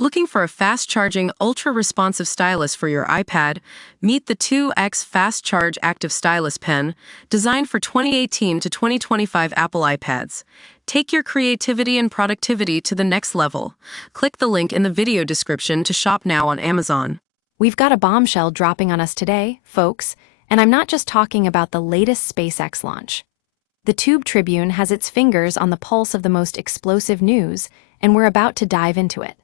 Looking for a fast-charging, ultra-responsive stylus for your iPad? Meet the 2X Fast Charge Active Stylus Pen, designed for 2018 to 2025 Apple iPads. Take your creativity and productivity to the next level. Click the link in the video description to shop now on Amazon. We've got a bombshell dropping on us today, folks, and I'm not just talking about the latest SpaceX launch. The Tube Tribune has its fingers on the pulse of the most explosive news, and we're about to dive into it.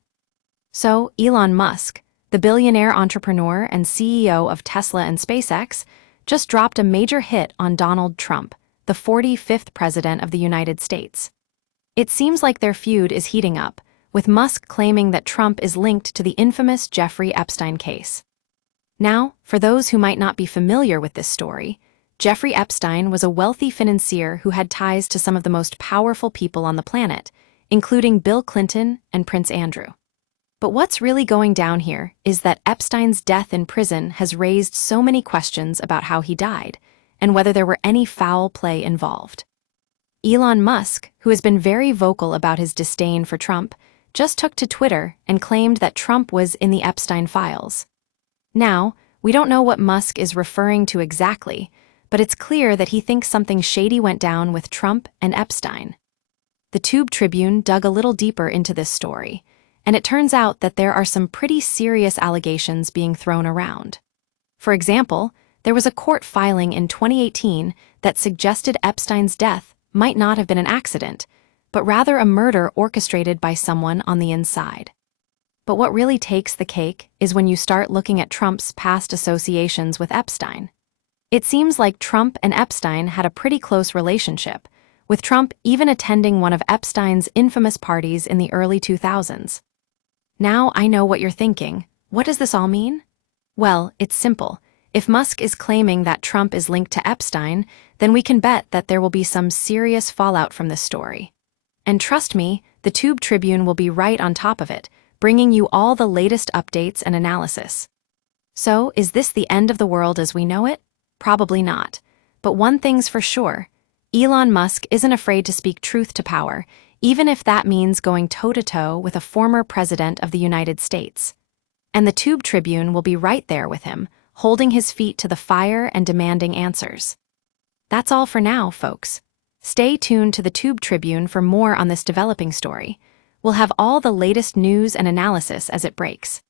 So, Elon Musk, the billionaire entrepreneur and CEO of Tesla and SpaceX, just dropped a major hit on Donald Trump, the 45th president of the United States. It seems like their feud is heating up, with Musk claiming that Trump is linked to the infamous Jeffrey Epstein case. Now, for those who might not be familiar with this story, Jeffrey Epstein was a wealthy financier who had ties to some of the most powerful people on the planet, including Bill Clinton and Prince Andrew. But what's really going down here is that Epstein's death in prison has raised so many questions about how he died, and whether there were any foul play involved. Elon Musk, who has been very vocal about his disdain for Trump, just took to Twitter and claimed that Trump was in the Epstein files. Now, we don't know what Musk is referring to exactly, but it's clear that he thinks something shady went down with Trump and Epstein. The Tube Tribune dug a little deeper into this story, and it turns out that there are some pretty serious allegations being thrown around. For example, there was a court filing in 2018 that suggested Epstein's death might not have been an accident, but rather a murder orchestrated by someone on the inside. But what really takes the cake is when you start looking at Trump's past associations with Epstein. It seems like Trump and Epstein had a pretty close relationship, with Trump even attending one of Epstein's infamous parties in the early 2000s. Now I know what you're thinking. What does this all mean? Well, it's simple. If Musk is claiming that Trump is linked to Epstein, then we can bet that there will be some serious fallout from this story. And trust me, the Tube Tribune will be right on top of it, bringing you all the latest updates and analysis. So, is this the end of the world as we know it? Probably not. But one thing's for sure, Elon Musk isn't afraid to speak truth to power, even if that means going toe-to-toe with a former president of the United States. And the Tube Tribune will be right there with him, holding his feet to the fire and demanding answers. That's all for now, folks. Stay tuned to the Tube Tribune for more on this developing story. We'll have all the latest news and analysis as it breaks.